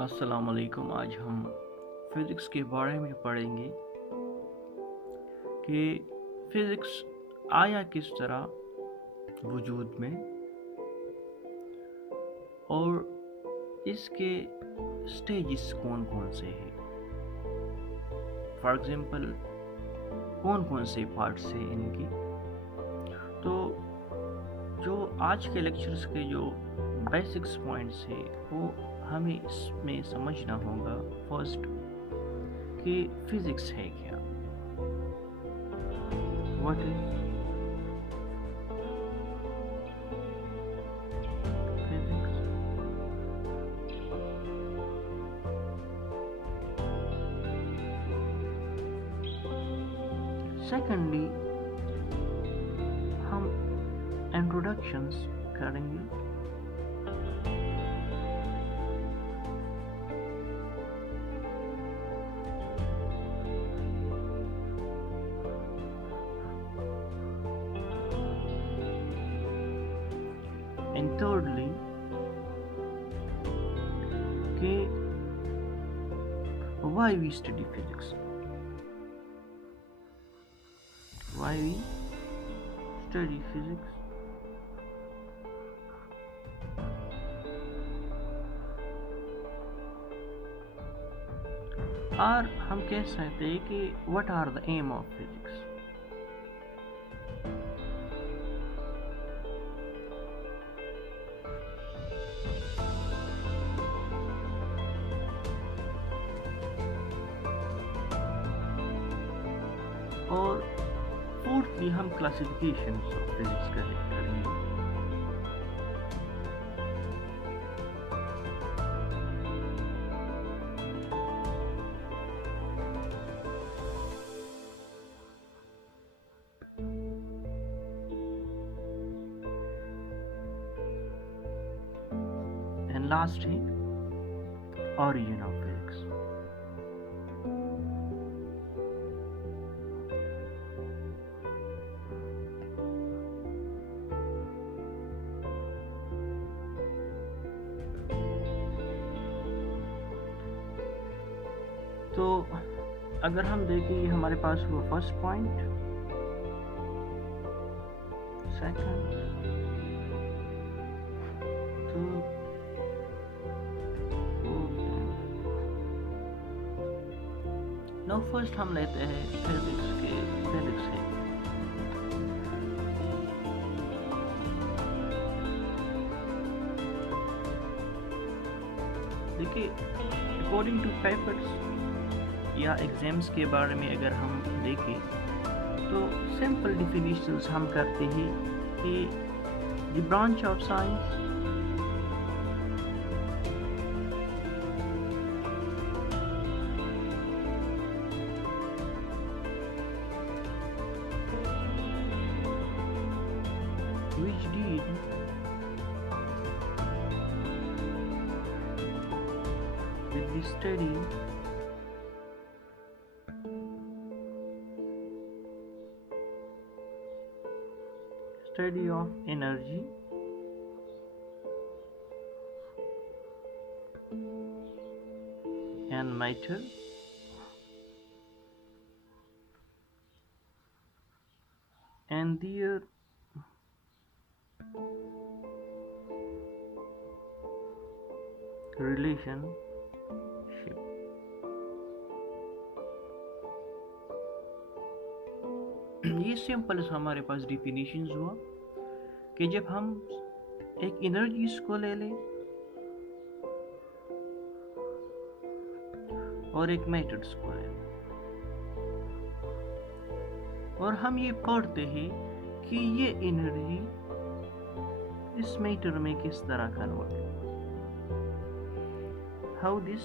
अस्सलाम वालेकुम। आज हम फिज़िक्स के बारे में पढ़ेंगे कि फ़िज़िक्स आया किस तरह वजूद में और इसके स्टेजेस कौन कौन से हैं। फॉर एग्ज़ाम्पल कौन कौन से पार्ट्स हैं इनकी। तो जो आज के लेक्चर्स के जो बेसिक्स पॉइंट्स हैं वो हमें इसमें समझना होगा। फर्स्ट कि फिज़िक्स है क्या, व्हाट इज फिज़िक्स। सेकेंडली हम इंट्रोडक्शंस करेंगे। And thirdly कि why we study physics, why we study physics। और हम कह सकते हैं कि what are the aim of physics। और फोर्थली हम क्लासिफिकेशन ऑफ फिजिक्स करेंगे। एंड लास्ट है origin of physics। तो अगर हम देखें ये हमारे पास हुआ first point, second, third, now first हम लेते हैं फिजिक्स है। देखिए अकॉर्डिंग टू पेपर्स या एग्जाम्स के बारे में अगर हम देखें तो सिंपल डिफिनीशंस हम करते हैं कि the branch of science which deal with the study of energy and matter and their relationship। ये सिंपल हमारे पास डिफिनीशंस हुआ कि जब हम एक एनर्जीज को ले लें और एक मैटर्स को ले लें और हम ये पढ़ते हैं कि ये एनर्जी इस मैटर में किस तरह convert, how this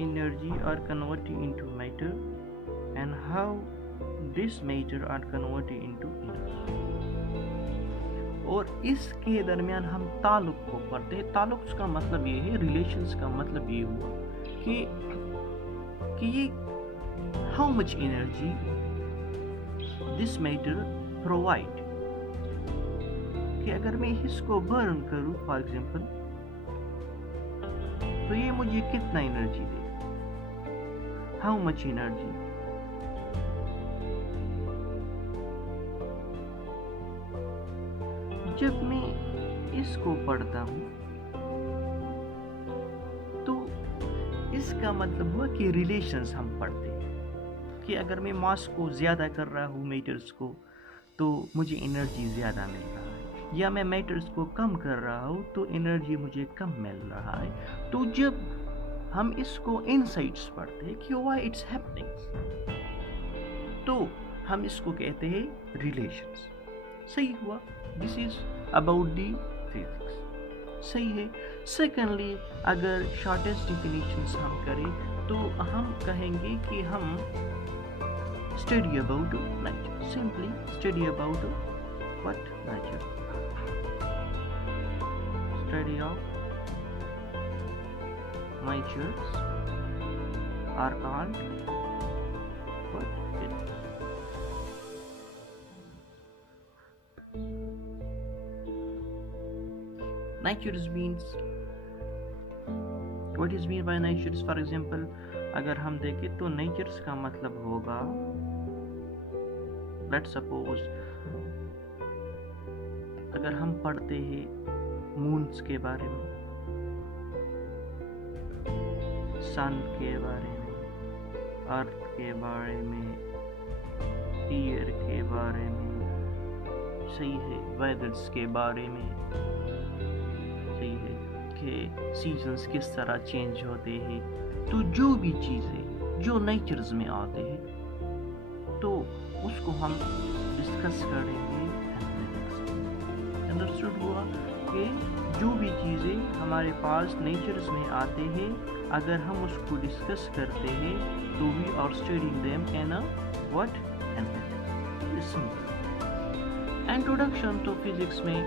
energy are converted into matter and how this matter are converted into energy. और इसके दरमियान हम ताल्लुक को पढ़ते हैं। ताल्लुक का मतलब ये है, रिलेशंस का मतलब ये हुआ कि ये how much energy this matter provide, कि अगर मैं इसको बर्न करूं फॉर एग्जांपल तो ये मुझे कितना एनर्जी देगा, हाउ मच एनर्जी। जब मैं इसको पढ़ता हूँ तो इसका मतलब हुआ कि रिलेशंस हम पढ़ते हैं कि अगर मैं मास को ज़्यादा कर रहा हूँ मैटर्स को तो मुझे एनर्जी ज़्यादा मिल रहा है, या मैं मैटर्स को कम कर रहा हूँ तो एनर्जी मुझे कम मिल रहा है। तो जब हम इसको इनसाइट्स पढ़ते हैं कि व्हाई इट्स हैपनिंग, तो हम इसको कहते हैं रिलेशंस। सही हुआ, this is about the physics, सही है। सेकेंडली, अगर शॉर्टेस्ट डिफिनेशंस हम करें तो हम कहेंगे कि हम study about nature, simply study about what, nature, study of natures are called what? Natures means, what is mean by natures? For example, अगर हम देखें तो natures का मतलब होगा, let's suppose अगर हम पढ़ते हैं मून्स के बारे में, सन के बारे में, अर्थ के बारे में, ईयर के बारे में, सही है, वेदर्स के बारे में, सही है, कि सीजन्स किस तरह चेंज होते हैं। तो जो भी चीज़ें जो नेचर्स में आते हैं तो उसको हम डिस्कस करेंगे अंडरस्टूड हुआ कि जो भी चीज़ें हमारे पास नेचर्स में आते हैं अगर हम उसको डिस्कस करते हैं तो we are studying them in a what, analytics. Simple introduction तो फिजिक्स में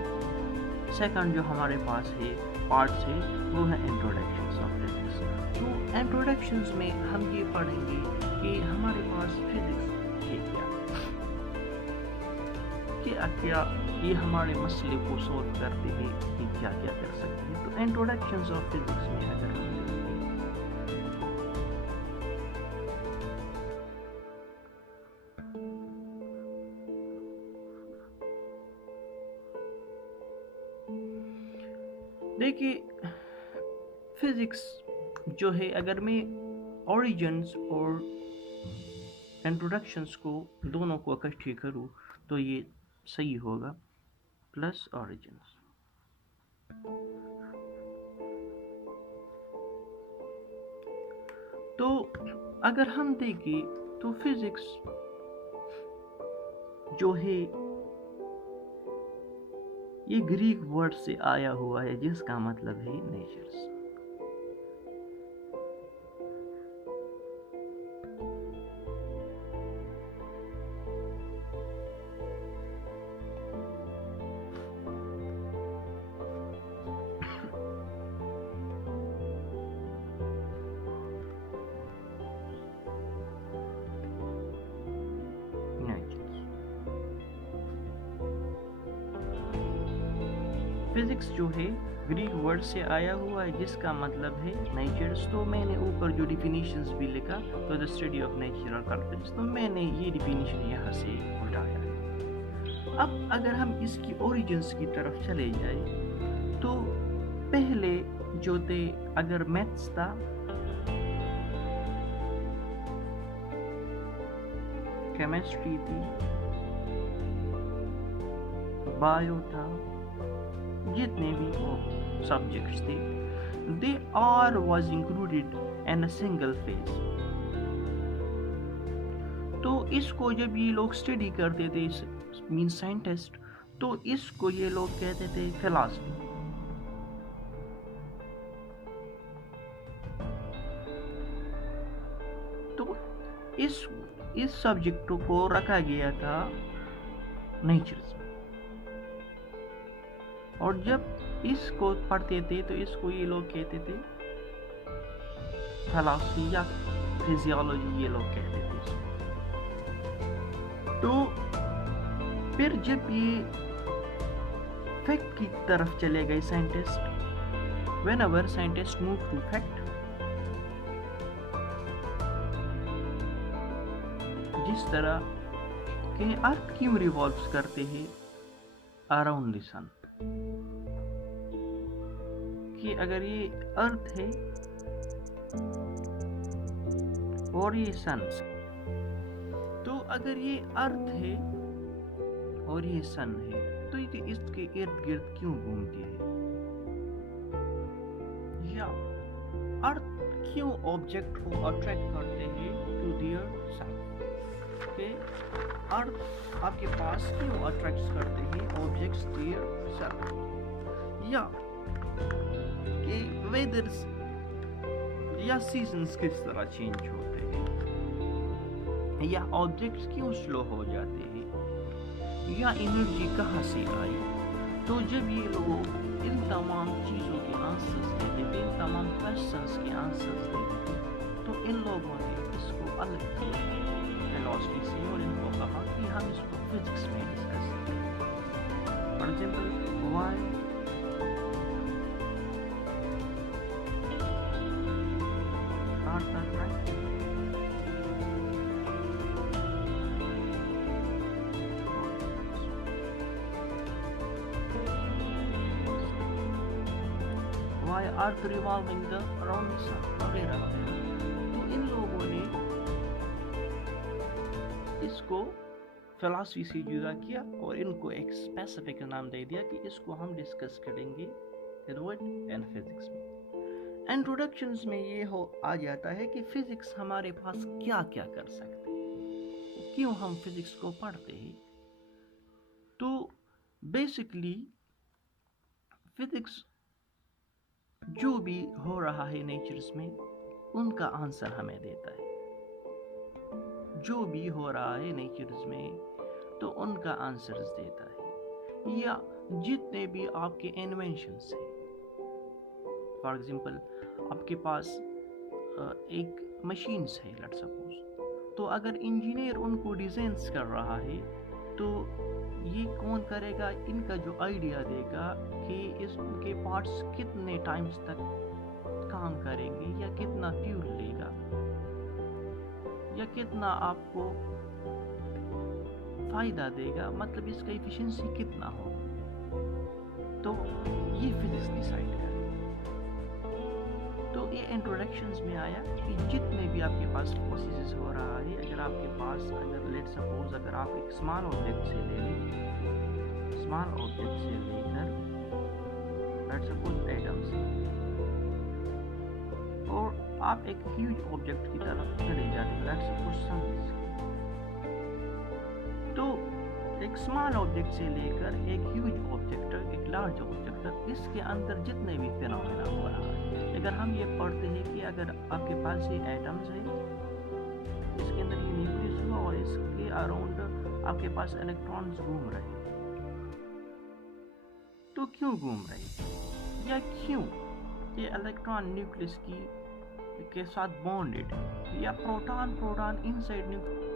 सेकंड जो हमारे पास है पार्ट्स है वो है इंट्रोडक्शंस ऑफ फिजिक्स। तो इंट्रोडक्शंस में हम ये पढ़ेंगे कि हमारे पास फिजिक्स है क्या ये हमारे मसले को सॉल्व करते हैं कि क्या क्या कर सकते हैं। तो इंट्रोडक्शंस ऑफ फिजिक्स में अगर हम देखिए फिजिक्स जो है, अगर मैं ओरिजिन्स और इंट्रोडक्शंस को दोनों को इकट्ठे करूँ तो ये सही होगा, प्लस ओरिजिन्स। तो अगर हम देखें तो फिजिक्स जो है ये ग्रीक वर्ड से आया हुआ है जिसका मतलब है नेचर्स। फिजिक्स जो है ग्रीक वर्ड से आया हुआ है जिसका मतलब है नेचर्स। तो मैंने ऊपर जो डिफिनीशंस भी लिखा तो the study of natural contents, तो मैंने ये डिफिनीशन यहाँ से उठाया है। अब अगर हम इसकी ओरिजिन्स की तरफ चले जाए तो पहले जो थे, अगर मैथ्स था, केमिस्ट्री थी, बायो था, जितने भी सब्जेक्ट्स थे they are was included in a single phase. तो इसको जब ये लोग स्टडी करते थे मीन साइंटिस्ट, तो इसको ये लोग कहते थे फिलॉसफी। तो इस सब्जेक्ट को रखा गया था नेचर्स में, और जब इसको पढ़ते थे तो इसको ये लोग कहते थे फिलॉसफी या फिजियोलॉजी, ये लोग कहते थे इसको। तो फिर जब ये फैक्ट की तरफ चले गए scientist, whenever scientists move to fact, जिस तरह के अर्थ क्यों रिवॉल्व्स करते हैं अराउंड द सन, कि अगर ये अर्थ है और ये सन, तो अगर ये अर्थ है और ये सन है तो ये इसके इर्द गिर्द क्यों घूमते हैं, या अर्थ क्यों ऑब्जेक्ट को अट्रैक्ट करते हैं टू देयर सेल्फ, के अर्थ आपके पास क्यों अट्रैक्ट करते हैं ऑब्जेक्ट्स देयर सेल्फ, या कि वेदर्स या सीजन्स किस तरह चेंज होते हैं, या ऑब्जेक्ट्स क्यों स्लो हो जाते हैं, या एनर्जी कहाँ से आई। तो जब ये लोग इन तमाम चीज़ों के आंसर्स देते थे, इन तमाम क्वेश्चंस के आंसर्स देते थे, तो इन लोगों ने इसको अलग किया फिलॉसफी से और इनको कहा कि हम इसको फिजिक्स में डिस्कस करें। For example why earth attract, why earth revolving the around the sun वगैरह वगैरह। तो इन लोगों ने इसको फिलॉसफी से जुदा किया और इनको एक स्पेसिफिक नाम दे दिया कि इसको हम डिस्कस करेंगे एंड फिजिक्स में। इंट्रोडक्शंस में ये हो आ जाता है कि फिजिक्स हमारे पास क्या क्या कर सकते हैं, क्यों हम फिजिक्स को पढ़ते हैं। तो बेसिकली फिजिक्स जो भी हो रहा है नेचर्स में उनका आंसर हमें देता है, जो भी हो रहा है नेचर्स में तो उनका आंसर्स देता है, या जितने भी आपके इन्वेंशंस हैं। फॉर एग्जांपल आपके पास एक मशीन्स है लेट्स सपोज, तो अगर इंजीनियर उनको डिज़ाइंस कर रहा है तो ये कौन करेगा, इनका जो आइडिया देगा कि इसके पार्ट्स कितने टाइम्स तक काम करेंगे, या कितना फ्यूल लेगा, या कितना आपको फ़ायदा देगा, मतलब इसका एफिशिएंसी कितना होगा, तो ये फिजिक्स डिसाइड करेगा। तो ये इंट्रोडक्शंस में आया कि जितने भी आपके पास प्रोसेस हो रहा है, अगर आपके पास अगर लेट सपोज अगर आप एक स्मॉल ऑब्जेक्ट से ले लें, स्मॉल ऑब्जेक्ट से लेकर लेट सपोज एटम्स, और आप एक ह्यूज ऑब्जेक्ट की तरफ चले जाते हैं लेट सपोज सन, तो एक स्मॉल ऑब्जेक्ट से लेकर एक ह्यूज ऑब्जेक्ट, एक लार्ज ऑब्जेक्ट, इसके अंदर जितने भी फिनोमेना हो रहा है, अगर हम ये पढ़ते हैं कि अगर आपके पास ये एटम्स है, इसके अंदर ये न्यूक्लियस हुआ और इसके अराउंड आपके पास इलेक्ट्रॉन्स घूम रहे हैं, तो क्यों घूम रहे हैं, या क्यों ये इलेक्ट्रॉन न्यूक्लियस के साथ बॉन्डेड है, या प्रोटॉन इनसाइड न्यूक्लियस